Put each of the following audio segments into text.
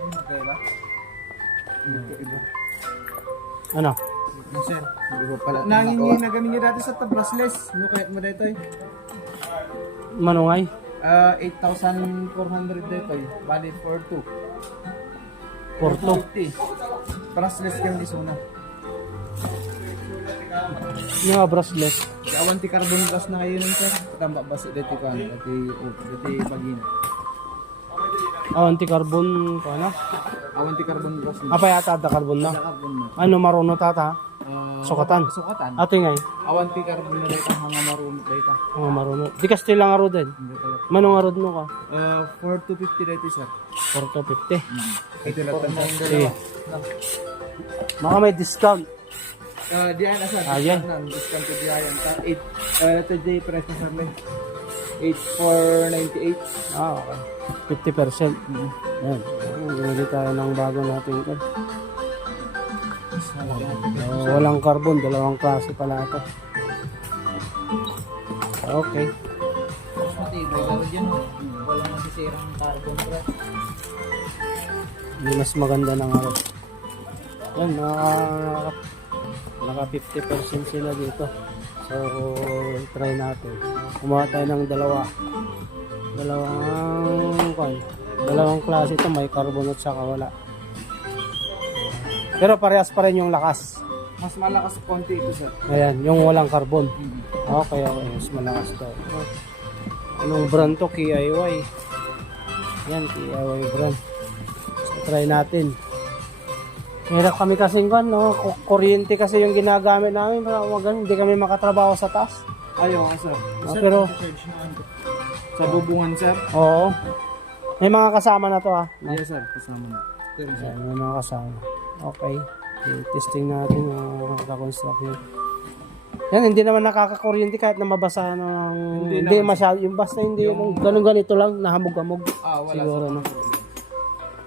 Okay ba? Ano? Sir, nangingi na gamin nyo dati sa tablasless. Ano kaya mo dito eh? Manungay? 8,400 dito eh. Bali 4,2. Porto. 50. Brushless yung disuna. Yung bracelet. Awanti carbon gas na ngayon sir. Tamba ba sa dito kan? Dito pagina. Anti-carbon ko na. Awanti carbon gas na. Apa yata ada carbon na? Carbon na. Ano maruno tata? Sukatan. Sukatan. Ato ngay. Awanti carbon na dito hanga marunot dito. Mga maruno. Di ka still lang arod din. Manong arod mo ka? 4,250 dito sir. 450. Ito lang tanda yung Sige. Baka may discount. Diyan na sir. Ayan. Discount to diyan. 8. Ito J price na sir. 8,498. Okay. 50%. Yan. Bumili tayo ng bago natin ko. Walang carbon. Dalawang klase pala ito. Okay. Matibay daw dyan. Walang nasisirang carbon brush. Hindi mas maganda ng araw. Yan. Naka 50% sila dito. So, try natin. Kumuha tayo ng dalawang klase ito. May carbon at saka wala. Pero parehas pa rin yung lakas. Mas malakas konti ito sir. Ayan, yung walang carbon. Okay, mas malakas to. Anong brand to? KIY. Yan, KIY brand. So, try natin. Hirap kami kasing no? Kuryente kasi yung ginagamit namin. Hindi kami makatrabaho sa taas. Ayaw nga sir. Sir, pero sa bubungan sir. oo. May mga kasama na to ha. Yes sir, kasama na. Ayan, may mga kasama. Okay. Testing natin yung construction. Yan, hindi naman nakakakuryente kahit na mabasa ng hindi masyado yung basta hindi yung ganun ganito lang nahamog-hamog. Wala siguro no.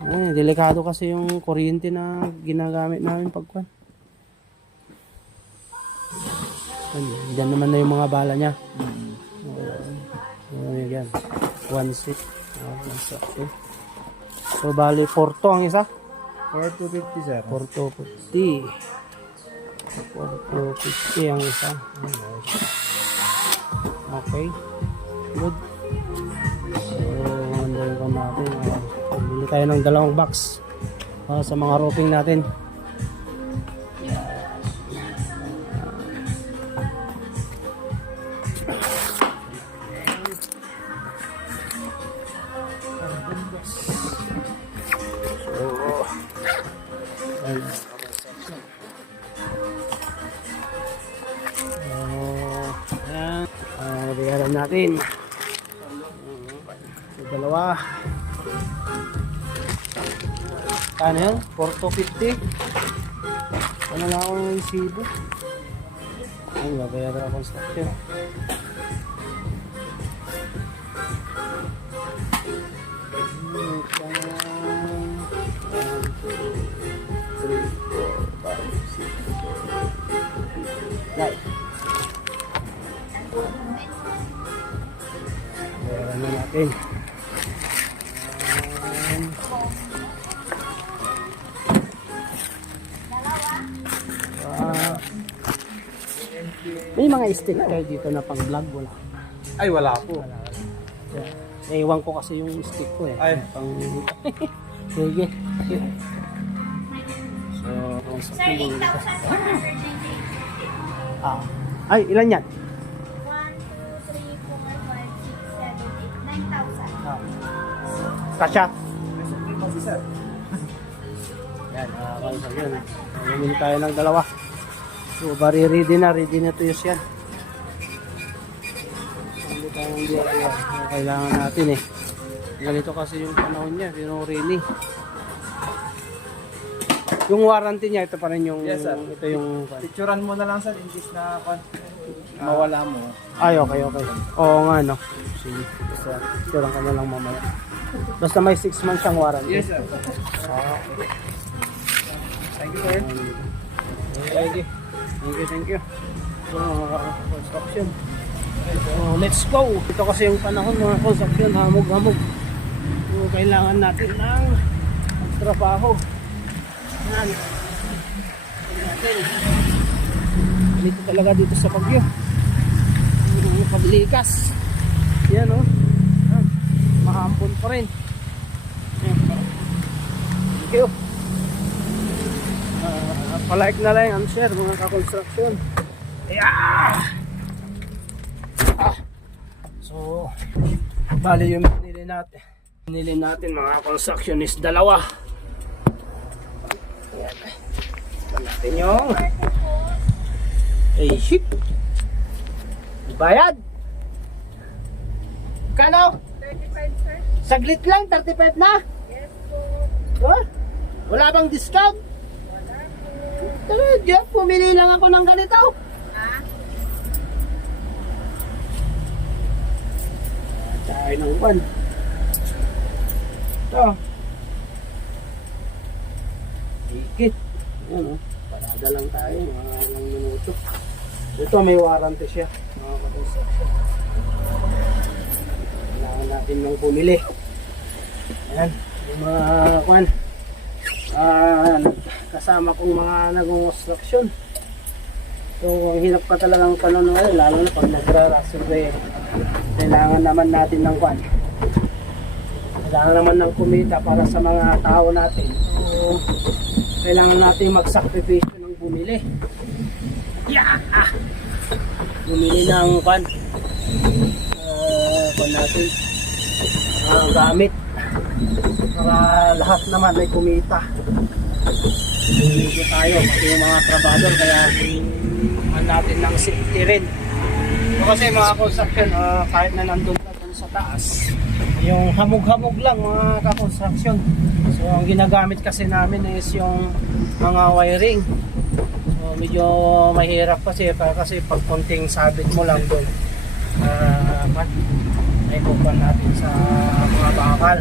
Ay, delikado kasi yung kuryente na ginagamit namin pagkuhan. Diyan naman na yung mga bala niya. Yan. 1.6. Okay. So, bali 4 to ang isa. 4,250 sir. 4.50. 4.50 ang isa. Okay. Good. So, andayin ko natin. Bili tayo ng dalawang box sa mga roping natin. Bigaran natin. Dalawa. Ano yan? 4,250. Ano na ako ng resibo? Ay, babayaran ako construction. Right. Bayaran na natin. May mga stick kayo dito na pang vlog wala? Ay wala po. Ewan ko kasi yung stick ko eh. Ay. Pang sige. So, Sir, 8,000 for Sir JJ. Ay, ilan yan? 1, 2, 3, 4, 5, 6, 7, 8, 9,000. Kasya. Kasi sir. Yan, kalsa yun. Bumili tayo ng dalawa. So, bari ready na to yun yan. Bumili tayo ng dalawa. Kailangan natin eh. Ganito kasi yung panahon niya, pero rainy. Yung warranty niya, ito pa rin yung... Yes, sir. Ito yung... Picturean mo na lang sir in case na mawala mo. Ay, okay. Oo nga, no. Sige. Basta, picturean ka na lang mamaya. Basta may 6 months siyang warranty. Yes sir. Okay. Thank you sir. Thank you. So, construction. So, let's go. Ito kasi yung panahon mga construction, hamog-hamog. So, kailangan natin ng trabaho. Yan. Natin. Dito talaga dito sa Baguio. Yung paglikas. Yan o. Yan. Mahambon pa rin. Yan. Thank you. Palike na lang and share mga ka-construction. Yeah! So, bali yung binili natin mga construction is dalawa. Ayan. Ito natin yung shit. Bayad. Kano? 35, sir. Saglit lang, 35 na? Yes po. Huh? Wala bang discount? Tara, Jeff, pumili lang ako ng ganito. Ah? Tayo ng one. Ito. Higit. Ayan o. Parada lang tayo. Mga ilang minuto. Ito may warranty siya. Mga construction. Kailangan natin nung pumili. Ayan. Yung mga kwan. Kasama kong mga nag-construction. So, ang hirap pa talagang panon ngayon, lalo na pag nagra-survey. Kailangan naman natin ng kwan. Kailangan naman ng kumita para sa mga tao natin. So, kailangan natin magsakripisyo ng bumili. Yeah! Bumili ng kwan. Kwan natin. Gamit. Para lahat naman ay kumita. Bumili tayo, pati yung mga trabador, kaya natin ng safety rin. So, kasi mga construction, kahit na nandun ka dun sa taas, yung hamog-hamog lang mga ka-construction. So ang ginagamit kasi namin is yung mga wiring. So medyo mahirap kasi pag konting sabit mo lang doon, ay kukuha natin sa mga bakal.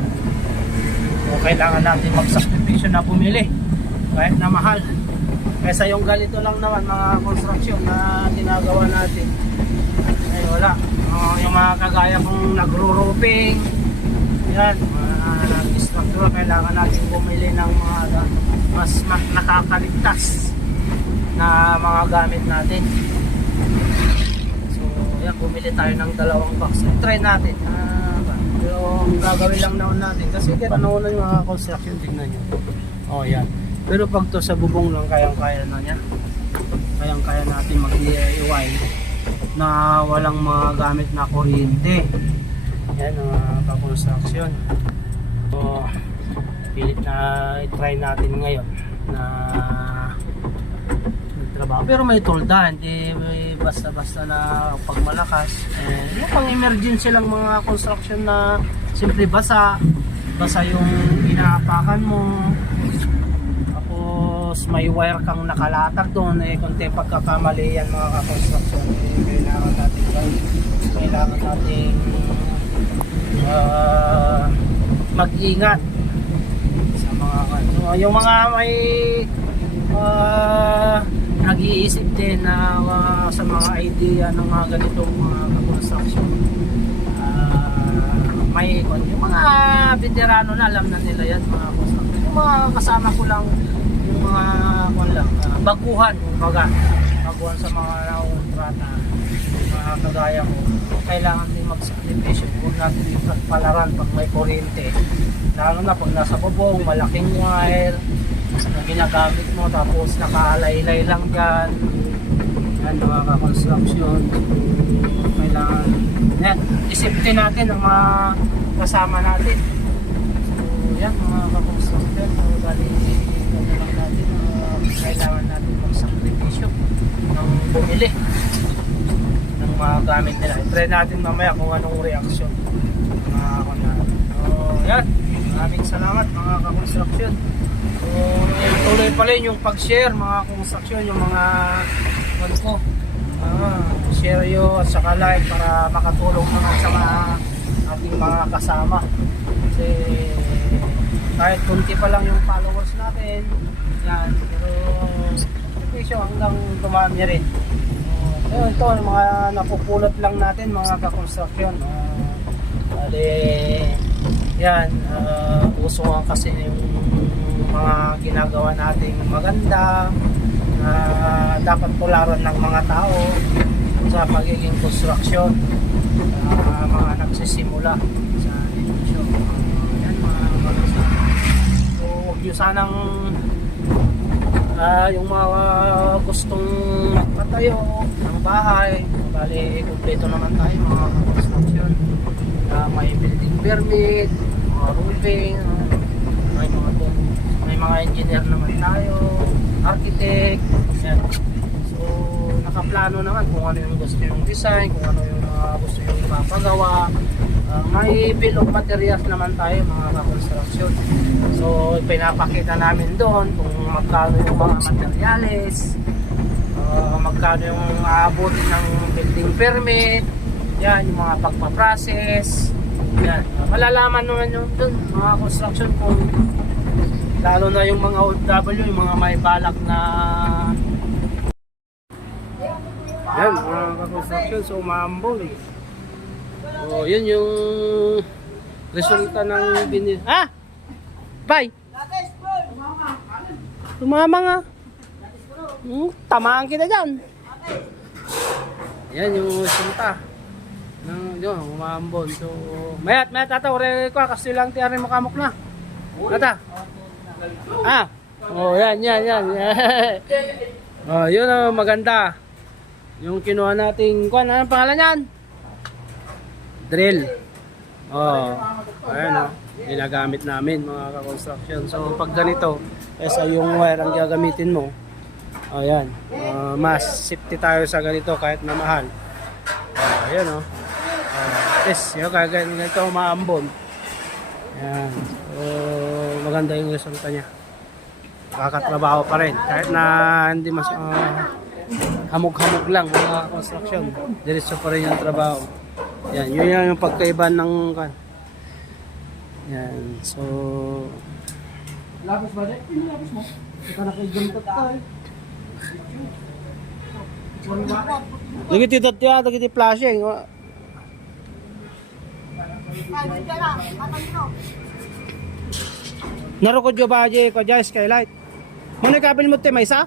So kailangan natin magsakripisyo na bumili kahit na mahal. Kaysa yung ganito lang naman mga construction na ginagawa natin, ay wala. Yung mga kagaya kong nagro-roofing, yan, structure, kailangan natin bumili ng mga mas nakakaligtas na mga gamit natin. So yan, bumili tayo ng dalawang box. Try natin. Yung gagawin lang naman natin kasi panahon na yung mga construction, tignan nyo. Oh yan. Pero pag to sa bubong lang, kayang-kaya na niya. Kayang-kaya natin mag-DIY na walang mga gamit na kuryente. Yan ang mga construction. So, pilit na i-try natin ngayon na trabaho. Pero may tulda, hindi basta-basta na pag malakas. Yung pang emergency lang mga construction na simple basa yung inaapakan mo. Tapos may wire kang nakalatag doon, kunti pagkakamali yan mga ka-construction, kailangan natin mag-ingat sa mga yung mga may nag-iisip din na sa mga idea ng mga ganitong mga construction, may yung mga veterano na alam na nila yan mga construction. Yung mga kasama ko lang, yung mga baguhan, baguhan sa mga nauntrata, mga kagaya ko, kailangan din magsakripisyo. Huwag natin ipagpalaran pag may kuryente, lalo na pag nasa bubong, malaking wire na ginagamit mo, tapos nakaalay-lay lang dyan. Yan mga ka-construction, kailangan yan, isipin natin ang mga kasama natin. So yan mga ka-construction, kailangan natin magsakripisyo ng bumili ng mga gamit nila. I-try natin mamaya kung anong reaction yan, maraming salamat mga ka-construction. So tuloy pa rin yung pag-share mga construction, yung mga ko share yo at saka like para makatulong naman sa mga ating mga kasama. Kasi kahit kunti pa lang yung followers natin yan, pero sakripisyo hanggang dumami rin. So ito mga napupulot lang natin mga ka-construction. Yan, uso nga kasi yung mga ginagawa nating maganda na dapat tularan ng mga tao sa pagiging construction, mga nagsisimula sa negosyo. Yan mga maganda. So huwag nyo sanang yung mga gustong magpatayo ng bahay, bali kumpleto naman tayo mga construction, may building permit, mga roofing, may mga engineer naman tayo, architect, yan. So nakaplano naman kung ano yung gusto yung design, kung ano yung gusto yung ipapagawa. May bill of materials naman tayo mga construction. So pinapakita namin doon kung magkano yung mga materials, magkano yung aabutin ng building permit, yan, yung mga pagpaprocess, yan. Malalaman naman yung doon mga construction kung lalo na yung mga OFW, yung mga may balak na yan, mga construction, so umambol. So yun yung resulta ng binil. Ah! Bye! Tumama nga. Tamaan kita dyan. Yan yung resulta ng yun, umambol. So mayat ata, ore ko kasi lang tiyarin makamok na. Ata. Ah! Oh, yan. Oh, yun ang maganda. Yung kinuha nating kuan, anong pangalan niyan? Drill. Oh, ayan, ginagamit namin mga ka-construction. So pag ganito, kesa yung wire ang gagamitin mo, ayan, mas safety tayo sa ganito kahit na mahal. Ayan, yes, yung ganito maambon. Ayan, so maganda yung resulta niya. Kakatrabaho pa rin kahit na hindi mas hamog-hamog lang mga construction, diretso pa rin yung trabaho. Yan, yun yung pagkaiba ng kan. Yan, so lapis ba din? Lapis mo? Ika na kay gantot ka. Lagi titot ya, lagi ti flashing. Narukod yo ba je ko ja skylight. Mo kabil mo te may isa?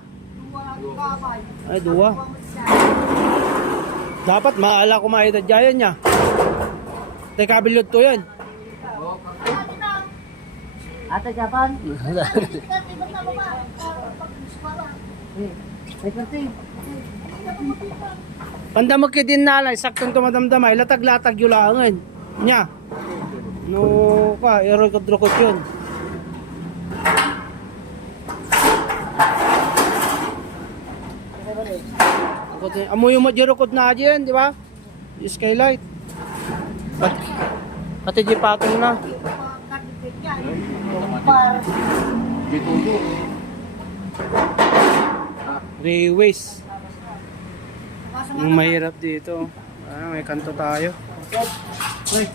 Ay, dua. Dapat maala ko maitad dyan niya. Teka, bilod to yan. Ate, Japan. Pandamag ka din nalay, saktong tumadamdamay, latag-latag yung langan. Nya. No, ka, irokod-rokod yun. Amoy yung madirokod na dyan, di ba? Yung skylight. Pati di patong na. Reways. Yung mahirap dito. May kanto tayo. Uy.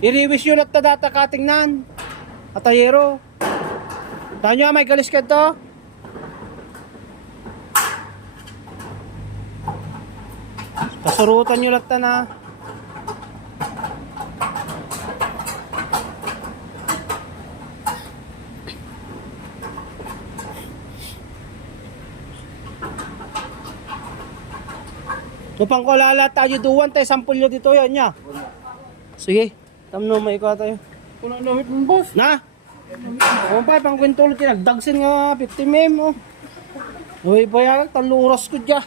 I-rewish yung lat ta data katingnan. Atayero. Tanyo may galis ka to. Pasurutan yung lat ta na. Upang ko lala tayo duwan tayo sampulyo dito yan niya. Sige, tamno may ikaw tayo. Kung ang lamit mong boss. Na? O pa, pang kwentulot tinagdagsin nga 50 mm. Uy, bayag, taluras ko dyan.